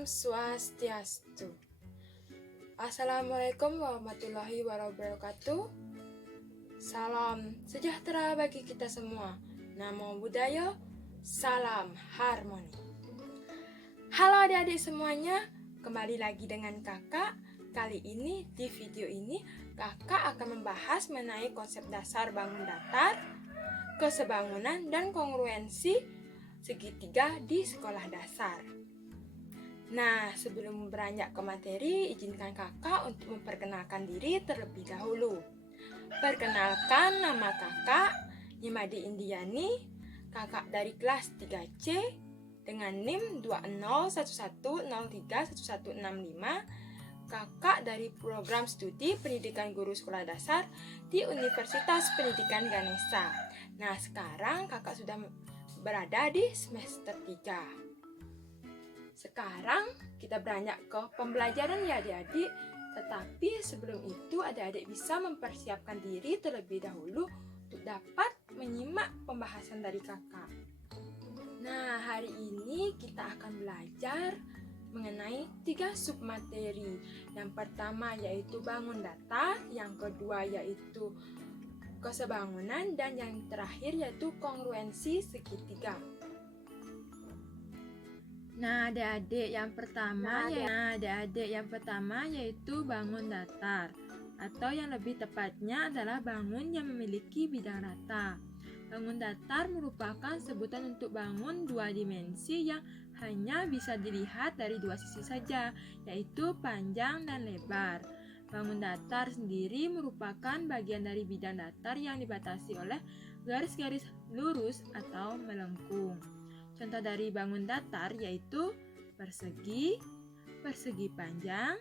Om Swastiastu. Assalamualaikum warahmatullahi wabarakatuh. Salam sejahtera bagi kita semua. Namo Buddhaya, salam harmoni. Halo adik-adik semuanya, kembali lagi dengan kakak. Kali ini di video ini kakak akan membahas mengenai konsep dasar bangun datar, kesebangunan dan kongruensi segitiga di sekolah dasar. Nah, sebelum beranjak ke materi, izinkan kakak untuk memperkenalkan diri terlebih dahulu. Perkenalkan, nama kakak Nimade Indiani, kakak dari kelas 3C dengan NIM 2011031165, kakak dari program studi pendidikan guru sekolah dasar di Universitas Pendidikan Ganesha. Nah, sekarang kakak sudah berada di semester 3. Sekarang kita beranjak ke pembelajaran ya adik-adik. Tetapi sebelum itu adik-adik bisa mempersiapkan diri terlebih dahulu untuk dapat menyimak pembahasan dari kakak. Nah, hari ini kita akan belajar mengenai 3 submateri. Yang pertama yaitu bangun datar, yang kedua yaitu kesebangunan, dan yang terakhir yaitu kongruensi segitiga. Nah, adik-adik yang pertama yaitu bangun datar, atau yang lebih tepatnya adalah bangun yang memiliki bidang rata. Bangun datar merupakan sebutan untuk bangun 2 dimensi yang hanya bisa dilihat dari 2 sisi saja, yaitu panjang dan lebar. Bangun datar sendiri merupakan bagian dari bidang datar yang dibatasi oleh garis-garis lurus atau melengkung. Contoh dari bangun datar yaitu persegi, persegi panjang,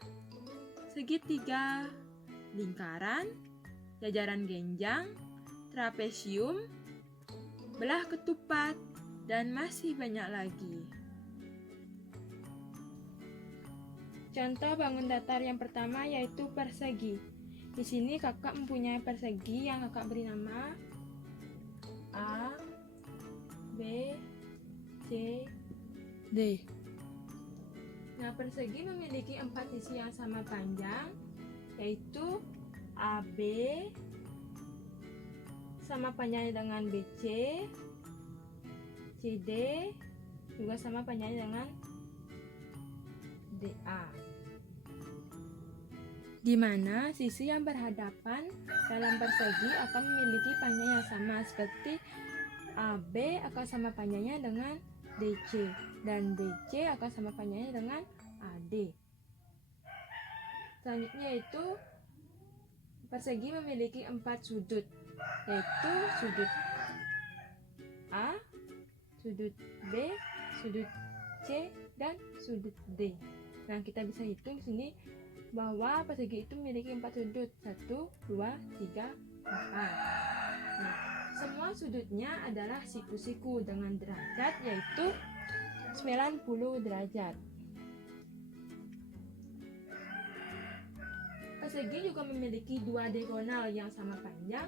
segitiga, lingkaran, jajaran genjang, trapesium, belah ketupat, dan masih banyak lagi. Contoh bangun datar yang pertama yaitu persegi. Di sini kakak mempunyai persegi yang kakak beri nama A, B, C, D. Nah, persegi memiliki 4 sisi yang sama panjang, yaitu AB sama panjangnya dengan BC, CD juga sama panjangnya dengan DA. Di mana sisi yang berhadapan dalam persegi akan memiliki panjang yang sama, seperti AB akan sama panjangnya dengan DC dan DC akan sama panjangnya dengan AD. Selanjutnya yaitu persegi memiliki 4 sudut, yaitu sudut A, sudut B, sudut C, dan sudut D. Nah, kita bisa hitung di sini bahwa persegi itu memiliki 4 sudut, 1, 2, 3, 4. Nah, semua sudutnya adalah siku-siku dengan derajat yaitu 90 derajat. Persegi juga memiliki 2 diagonal yang sama panjang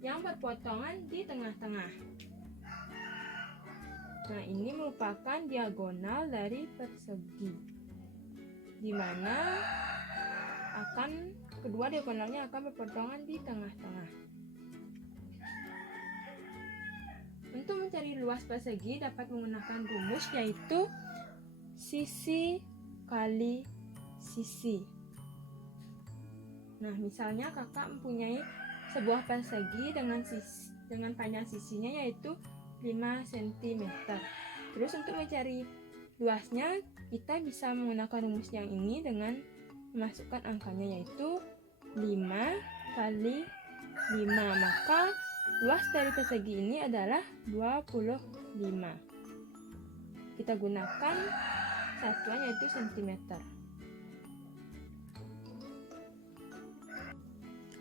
yang berpotongan di tengah-tengah. Nah, ini merupakan diagonal dari persegi, di mana kedua diagonalnya akan berpotongan di tengah-tengah. Untuk mencari luas persegi dapat menggunakan rumus yaitu sisi kali sisi. Nah, misalnya kakak mempunyai sebuah persegi dengan panjang sisinya yaitu 5 cm. Terus untuk mencari luasnya kita bisa menggunakan rumus yang ini dengan memasukkan angkanya yaitu 5 kali 5. Maka luas dari persegi ini adalah 25. Kita gunakan satuan yaitu cm.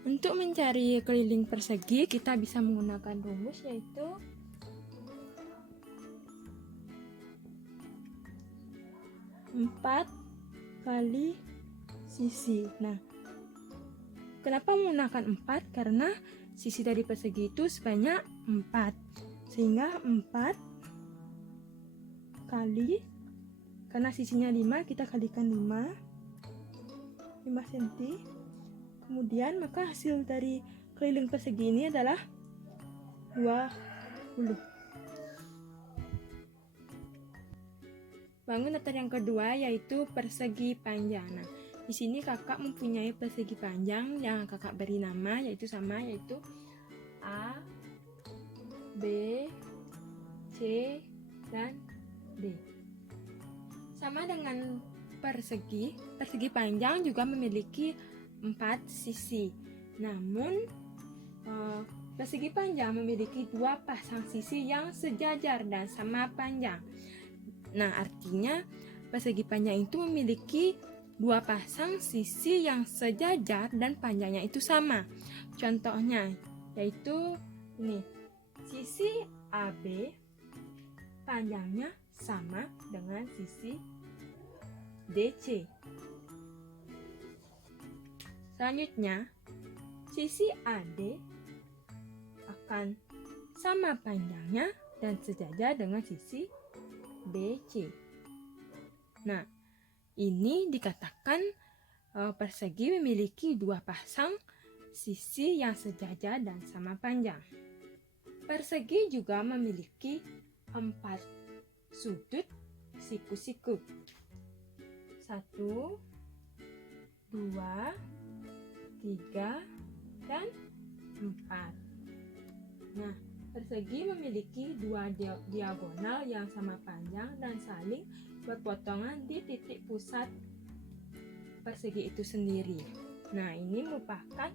Untuk mencari keliling persegi kita bisa menggunakan rumus yaitu 4 kali sisi. Nah, kenapa menggunakan 4? Karena sisi dari persegi itu sebanyak 4, sehingga 4 kali Karena sisinya 5, kita kalikan 5 cm. Kemudian maka hasil dari keliling persegi ini adalah 20. Bangun datar yang kedua yaitu persegi panjang. Nah, di sini kakak mempunyai persegi panjang yang kakak beri nama yaitu A, B, C, dan D. Sama dengan persegi panjang juga memiliki 4 sisi. Namun persegi panjang memiliki 2 pasang sisi yang sejajar dan sama panjang. Nah, artinya persegi panjang itu memiliki 2 pasang sisi yang sejajar dan panjangnya itu sama. Contohnya yaitu ini, sisi AB panjangnya sama dengan sisi DC. Selanjutnya, sisi AD akan sama panjangnya dan sejajar dengan sisi BC. Nah, ini dikatakan persegi memiliki 2 pasang sisi yang sejajar dan sama panjang. Persegi juga memiliki 4 sudut siku-siku. 1, 2, 3, dan 4. Nah, persegi memiliki 2 diagonal yang sama panjang dan saling berpotongan di titik pusat persegi itu sendiri. Nah, ini merupakan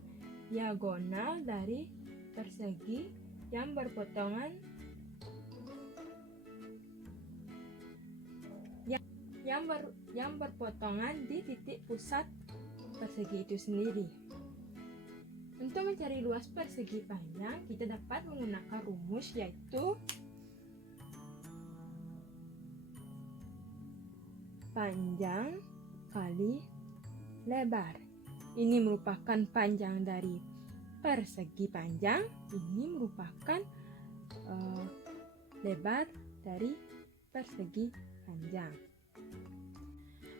diagonal dari persegi yang berpotongan yang berpotongan di titik pusat persegi itu sendiri. Untuk mencari luas persegi panjang, kita dapat menggunakan rumus yaitu panjang kali lebar. Ini merupakan panjang dari persegi panjang, ini merupakan lebar dari persegi panjang.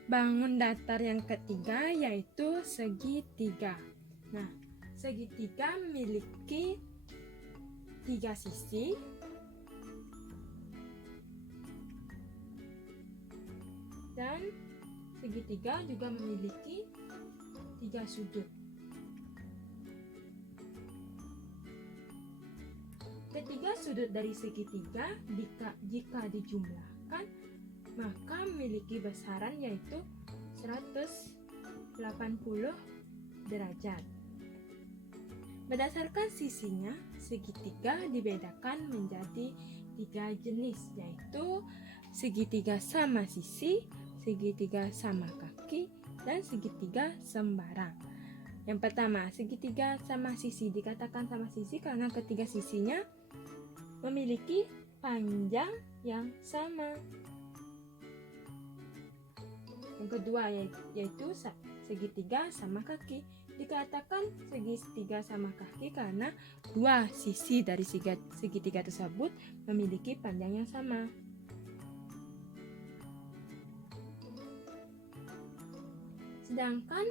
Bangun datar yang ketiga yaitu segitiga. Nah, segitiga memiliki 3 sisi dan segitiga juga memiliki 3 sudut. Ketiga sudut dari segitiga jika dijumlahkan maka memiliki besaran yaitu 180 derajat. Berdasarkan sisinya, segitiga dibedakan menjadi 3 jenis, yaitu segitiga sama sisi, segitiga sama kaki, dan segitiga sembarang. Yang pertama, segitiga sama sisi dikatakan sama sisi karena ketiga sisinya memiliki panjang yang sama. Yang kedua yaitu segitiga sama kaki. Dikatakan segitiga sama kaki karena 2 sisi dari segitiga tersebut memiliki panjang yang sama. Sedangkan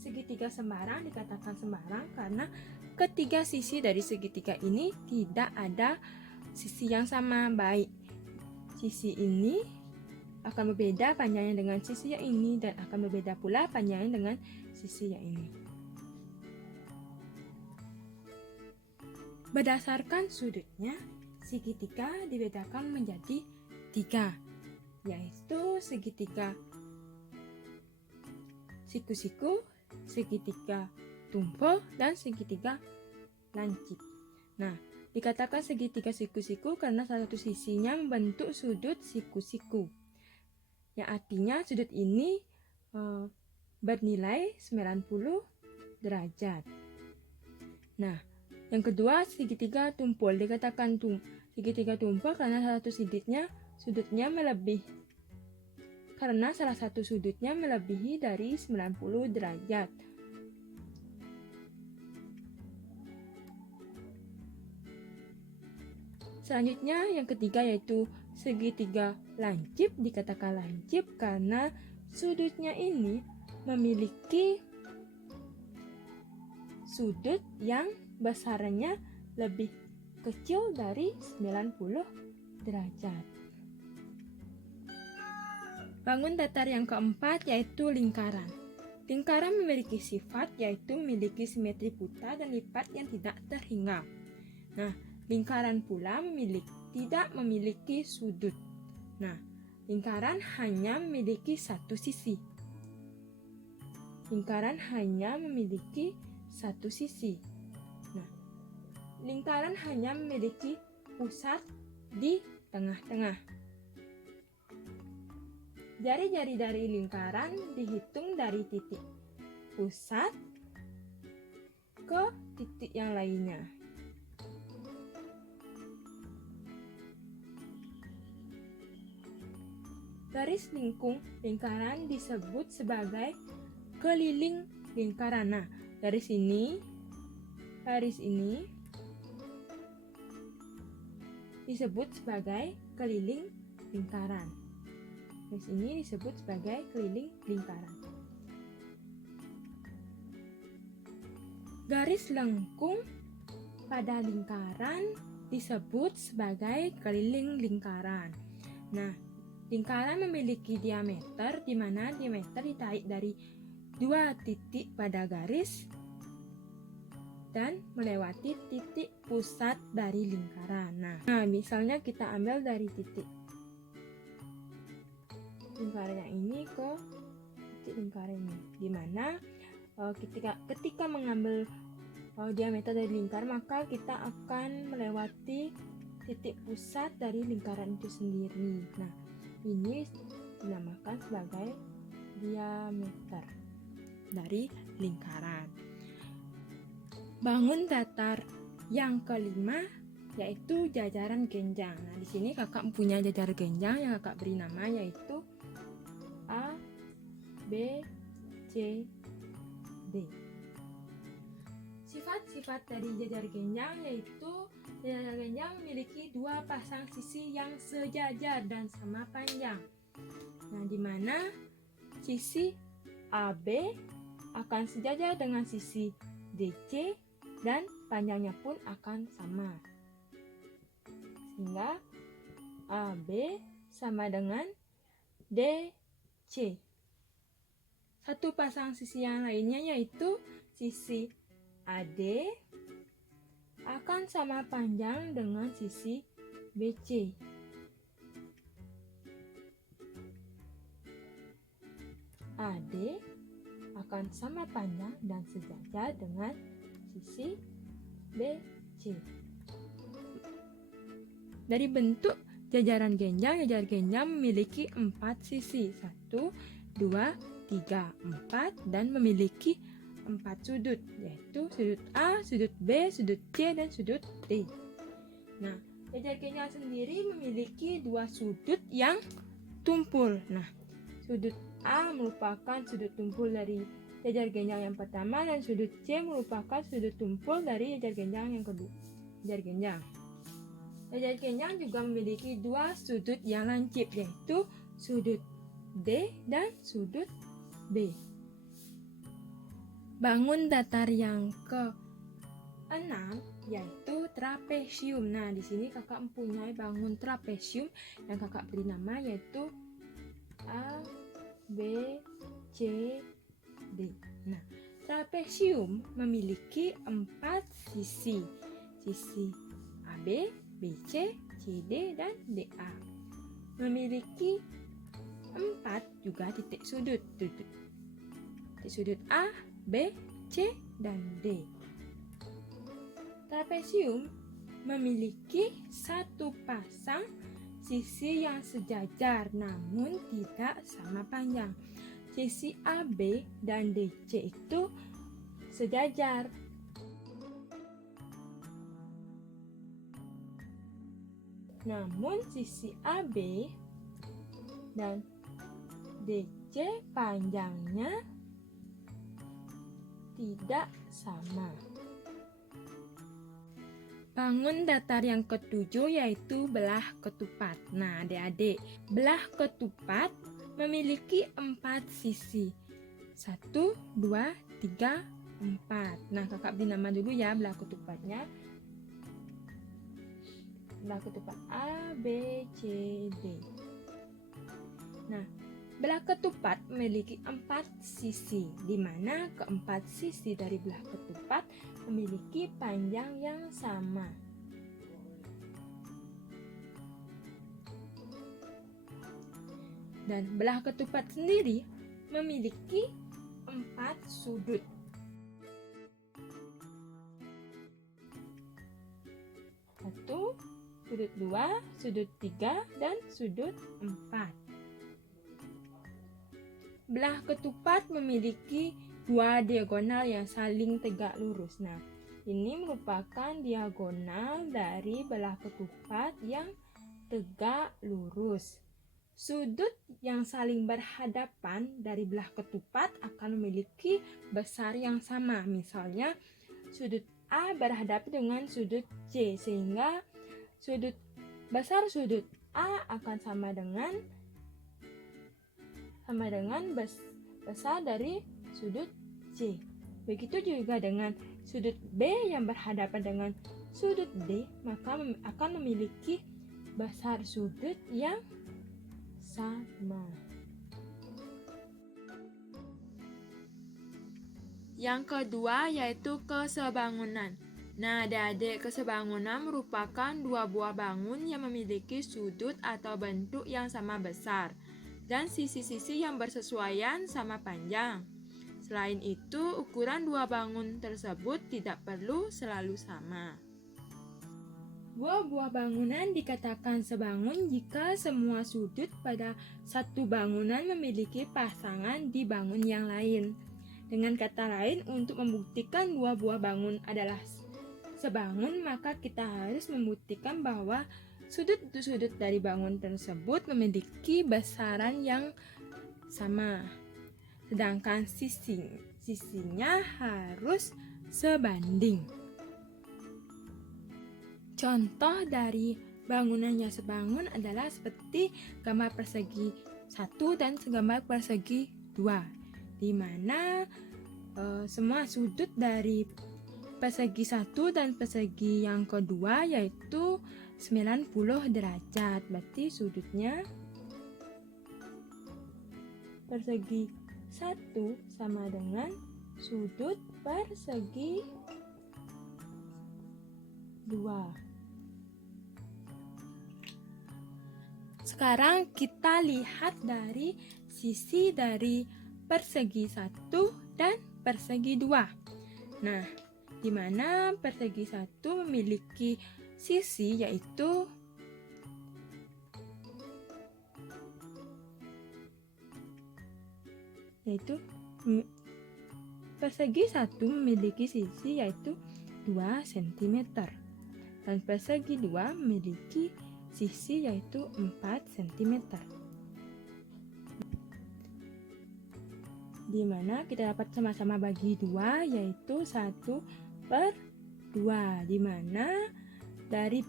segitiga sembarang dikatakan sembarang karena ketiga sisi dari segitiga ini tidak ada sisi yang sama, baik sisi ini akan berbeda panjangnya dengan sisi yang ini dan akan berbeda pula panjangnya dengan sisi yang ini. Berdasarkan sudutnya, segitiga dibedakan menjadi 3, yaitu segitiga siku-siku, segitiga tumpul, dan segitiga lancip. Nah, dikatakan segitiga siku-siku karena salah satu sisinya membentuk sudut siku-siku, yang artinya sudut ini bernilai 90 derajat. Nah, yang kedua segitiga tumpul. Dikatakan segitiga tumpul karena salah satu sudutnya melebihi dari 90 derajat. Selanjutnya yang ketiga yaitu segitiga lancip dikatakan lancip karena sudutnya ini memiliki sudut yang besarnya lebih kecil dari 90 derajat. Bangun datar yang keempat yaitu lingkaran. Lingkaran memiliki sifat yaitu memiliki simetri putar dan lipat yang tidak terhingga. Nah, lingkaran pula tidak memiliki sudut. Nah, lingkaran hanya memiliki satu sisi. Lingkaran hanya memiliki satu sisi. Nah, lingkaran hanya memiliki pusat di tengah-tengah. Jari-jari dari lingkaran dihitung dari titik pusat ke titik yang lainnya. Garis lingkung lingkaran disebut sebagai keliling lingkaran. Nah, garis ini disebut sebagai keliling lingkaran. Garis ini disebut sebagai keliling lingkaran. Garis lengkung pada lingkaran disebut sebagai keliling lingkaran. Nah, lingkaran memiliki diameter di mana diameter ditarik dari dua titik pada garis dan melewati titik pusat dari lingkaran. Nah, misalnya kita ambil dari titik lingkaran yang ini ke titik lingkaran ini, di mana ketika mengambil diameter dari lingkaran, maka kita akan melewati titik pusat dari lingkaran itu sendiri. Nah, ini dinamakan sebagai diameter dari lingkaran. Bangun datar yang kelima yaitu jajaran genjang. Nah, di sini kakak mempunyai jajar genjang yang kakak beri nama yaitu A, B, C, D. Sifat-sifat dari jajar genjang yaitu jajar genjang memiliki dua pasang sisi yang sejajar dan sama panjang. Nah, di mana sisi AB akan sejajar dengan sisi DC dan panjangnya pun akan sama. Sehingga AB sama dengan DC. Satu pasang sisi yang lainnya yaitu sisi AD akan sama panjang dengan sisi BC. AD akan sama panjang dan sejajar dengan sisi BC. Dari bentuk jajaran genjang memiliki 4 sisi. 1, 2, 3, 4 dan memiliki 4 sudut, yaitu sudut A, sudut B, sudut C, dan sudut D. Nah, jajar genjang sendiri memiliki 2 sudut yang tumpul. Nah, sudut A merupakan sudut tumpul dari jajar genjang yang pertama dan sudut C merupakan sudut tumpul dari jajar genjang yang kedua. Jajar genjang juga memiliki 2 sudut yang lancip, yaitu sudut D dan sudut B. Bangun datar yang ke-6 yaitu trapesium. Nah, di sini kakak mempunyai bangun trapesium yang kakak beri nama yaitu A, B, C, D. Nah, trapesium memiliki 4 sisi. Sisi AB, BC, CD, dan DA. Memiliki 4 juga titik sudut. Titik sudut A, B, C, dan D. Trapesium memiliki 1 pasang sisi yang sejajar namun tidak sama panjang. Sisi AB dan DC itu sejajar. Namun sisi AB dan DC panjangnya tidak sama. Bangun datar yang ketujuh yaitu belah ketupat. Nah, adik-adik, belah ketupat memiliki 4 sisi. 1, 2, 3, 4. Nah, kakak beri nama dulu ya belah ketupatnya. Belah ketupat A, B, C, D. Nah, belah ketupat memiliki 4 sisi, di mana keempat sisi dari belah ketupat memiliki panjang yang sama. Dan belah ketupat sendiri memiliki 4 sudut. Satu, sudut 2, sudut 3, dan sudut 4. Belah ketupat memiliki 2 diagonal yang saling tegak lurus. Nah, ini merupakan diagonal dari belah ketupat yang tegak lurus. Sudut yang saling berhadapan dari belah ketupat akan memiliki besar yang sama. Misalnya, sudut A berhadapan dengan sudut C, sehingga besar sudut A akan sama dengan besar dari sudut C. Begitu juga dengan sudut B yang berhadapan dengan sudut D, maka akan memiliki besar sudut yang sama. Yang kedua yaitu kesebangunan. Nah, adik-adik, kesebangunan merupakan 2 buah bangun yang memiliki sudut atau bentuk yang sama besar dan sisi-sisi yang bersesuaian sama panjang. Selain itu, ukuran 2 bangun tersebut tidak perlu selalu sama. 2 buah bangunan dikatakan sebangun jika semua sudut pada satu bangunan memiliki pasangan di bangun yang lain. Dengan kata lain, untuk membuktikan 2 buah bangun adalah sebangun, maka kita harus membuktikan bahwa sudut-sudut dari bangun tersebut memiliki besaran yang sama, sedangkan sisinya harus sebanding. Contoh dari bangunannya sebangun adalah seperti gambar persegi 1 dan gambar persegi 2, di mana semua sudut dari persegi 1 dan persegi yang kedua yaitu 90 derajat. Berarti sudutnya persegi 1 sama dengan sudut persegi 2. Sekarang kita lihat dari sisi dari persegi 1 dan persegi 2. Nah, di mana persegi 1 memiliki sisi yaitu persegi 1 memiliki sisi yaitu 2 cm dan persegi 2 memiliki sisi yaitu 4 cm. Di mana kita dapat sama-sama bagi 2 yaitu 1/2, di mana dari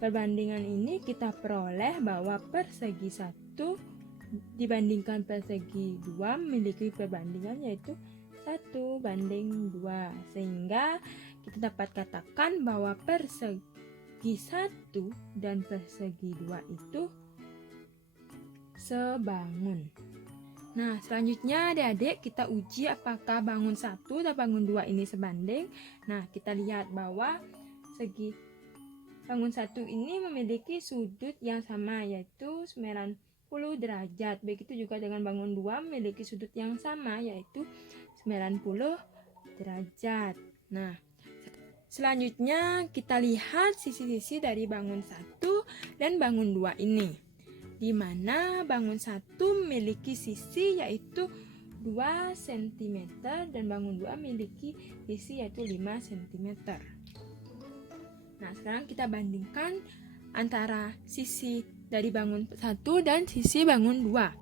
perbandingan ini kita peroleh bahwa persegi 1 dibandingkan persegi 2 memiliki perbandingan yaitu 1/2, sehingga kita dapat katakan bahwa persegi 1 dan persegi 2 itu sebangun. Nah, selanjutnya adik-adik kita uji apakah bangun 1 dan bangun 2 ini sebanding. Nah, kita lihat bahwa segi bangun 1 ini memiliki sudut yang sama yaitu 90 derajat. Begitu juga dengan bangun 2 memiliki sudut yang sama yaitu 90 derajat. Nah, selanjutnya kita lihat sisi-sisi dari bangun 1 dan bangun 2 ini, di mana bangun 1 memiliki sisi yaitu 2 cm dan bangun 2 memiliki sisi yaitu 5 cm. Nah, sekarang kita bandingkan antara sisi dari bangun 1 dan sisi bangun 2.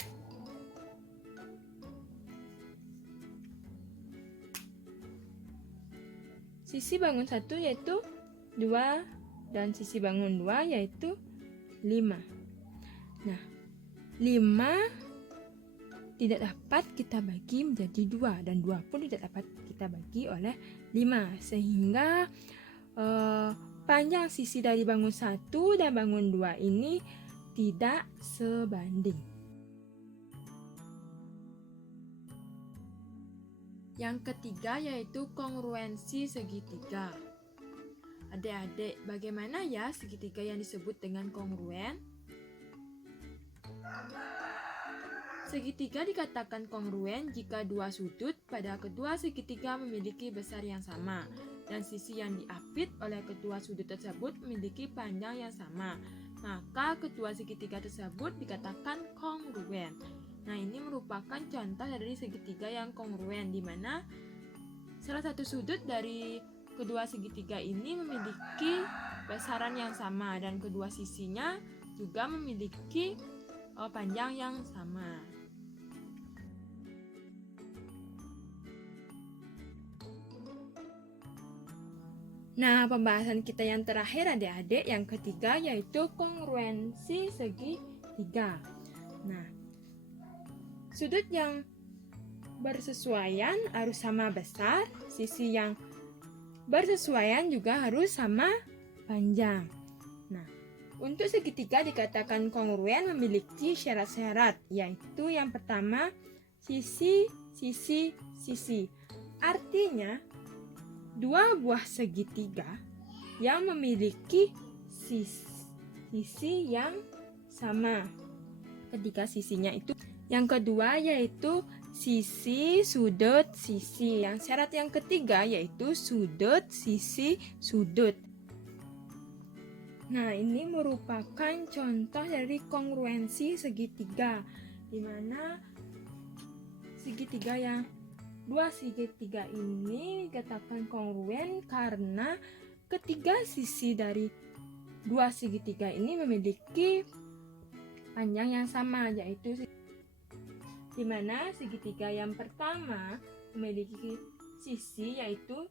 Sisi bangun 1 yaitu 2 dan sisi bangun 2 yaitu 5. Nah, 5 tidak dapat kita bagi menjadi 2 dan 2 pun tidak dapat kita bagi oleh 5 sehingga panjang sisi dari bangun 1 dan bangun 2 ini tidak sebanding. Yang ketiga yaitu kongruensi segitiga. Adik-adik, bagaimana ya segitiga yang disebut dengan kongruen? Segitiga dikatakan kongruen jika dua sudut pada kedua segitiga memiliki besar yang sama dan sisi yang diapit oleh kedua sudut tersebut memiliki panjang yang sama. Maka kedua segitiga tersebut dikatakan kongruen. Nah, ini merupakan contoh dari segitiga yang kongruen di mana salah satu sudut dari kedua segitiga ini memiliki besaran yang sama dan kedua sisinya juga memiliki panjang yang sama. Nah, pembahasan kita yang terakhir adik-adik yang ketiga yaitu kongruensi segitiga. Nah, sudut yang bersesuaian harus sama besar, sisi yang bersesuaian juga harus sama panjang. Nah, untuk segitiga dikatakan kongruen memiliki syarat-syarat, yaitu yang pertama sisi, sisi, sisi. Artinya, dua buah segitiga yang memiliki sisi yang sama. Ketika sisinya itu yang kedua yaitu sisi, sudut, sisi. Yang syarat yang ketiga yaitu sudut, sisi, sudut. Nah, ini merupakan contoh dari kongruensi segitiga, di mana dua segitiga ini dikatakan kongruen karena ketiga sisi dari dua segitiga ini memiliki panjang yang sama, yaitu di mana segitiga yang pertama memiliki sisi yaitu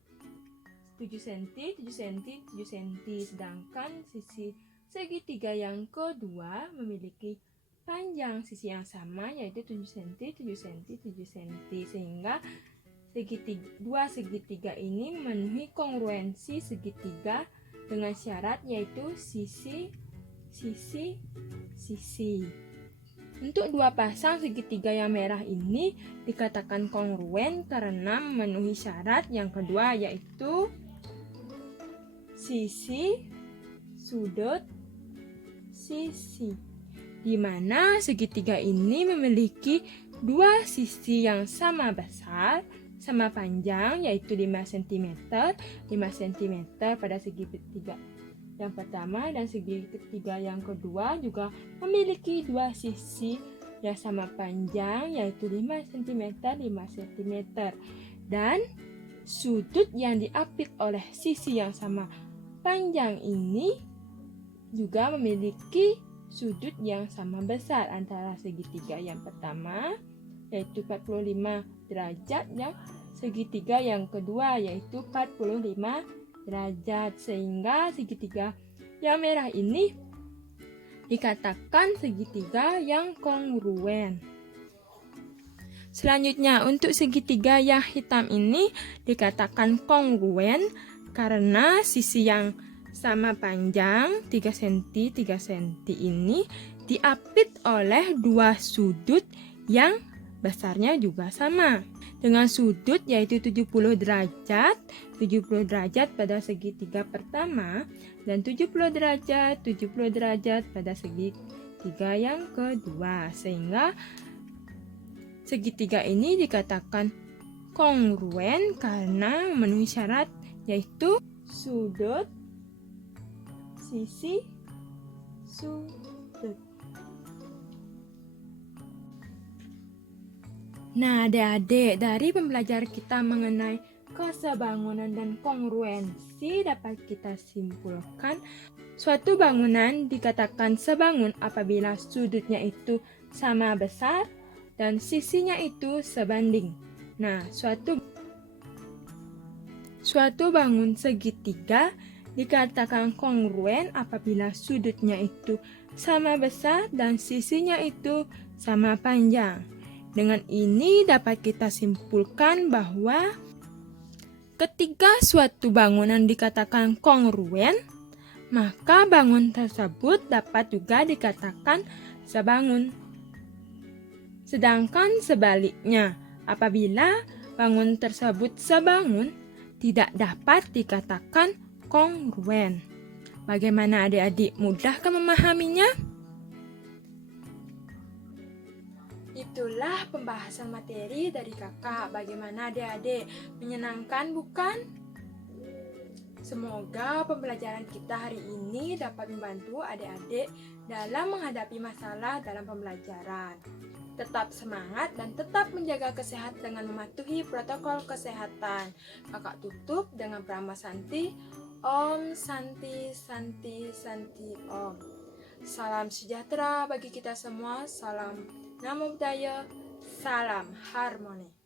7 cm, 7 cm, 7 cm, sedangkan sisi segitiga yang kedua memiliki panjang sisi yang sama yaitu 7 cm, 7 cm, 7 cm, sehingga dua segitiga ini memenuhi kongruensi segitiga dengan syarat yaitu sisi, sisi, sisi. Untuk dua pasang segitiga yang merah ini dikatakan kongruen karena memenuhi syarat yang kedua yaitu sisi, sudut, sisi. Di mana segitiga ini memiliki dua sisi yang sama besar, sama panjang yaitu 5 cm, 5 cm pada segitiga yang pertama dan segitiga yang kedua juga memiliki dua sisi yang sama panjang yaitu 5 cm, 5 cm. Dan sudut yang diapit oleh sisi yang sama panjang ini juga memiliki sudut yang sama besar antara segitiga yang pertama yaitu 45 derajat dan segitiga yang kedua yaitu 45 derajat, sehingga segitiga yang merah ini dikatakan segitiga yang kongruen. Selanjutnya untuk segitiga yang hitam ini dikatakan kongruen karena sisi yang sama panjang 3 cm 3 cm ini diapit oleh dua sudut yang besarnya juga sama dengan sudut yaitu 70 derajat pada segitiga pertama dan 70 derajat pada segitiga yang kedua, sehingga segitiga ini dikatakan kongruen karena memenuhi syarat yaitu sudut, sisi, sudut. Nah, adik-adik, dari pembelajaran kita mengenai kesebangunan dan kongruensi dapat kita simpulkan suatu bangunan dikatakan sebangun apabila sudutnya itu sama besar dan sisinya itu sebanding. Nah, suatu bangun segitiga dikatakan kongruen apabila sudutnya itu sama besar dan sisinya itu sama panjang. Dengan ini dapat kita simpulkan bahwa ketika suatu bangunan dikatakan kongruen, maka bangun tersebut dapat juga dikatakan sebangun. Sedangkan sebaliknya, apabila bangun tersebut sebangun, tidak dapat dikatakan kongruen. Bagaimana adik-adik, mudahkah memahaminya? Itulah pembahasan materi dari kakak. Bagaimana adik-adik? Menyenangkan bukan? Semoga pembelajaran kita hari ini dapat membantu adik-adik dalam menghadapi masalah dalam pembelajaran. Tetap semangat dan tetap menjaga kesehatan dengan mematuhi protokol kesehatan. Kakak tutup dengan Brahma Santi. Om Santi Santi Santi Om. Salam sejahtera bagi kita semua. Salam Namo Buddhaya. Salam harmoni.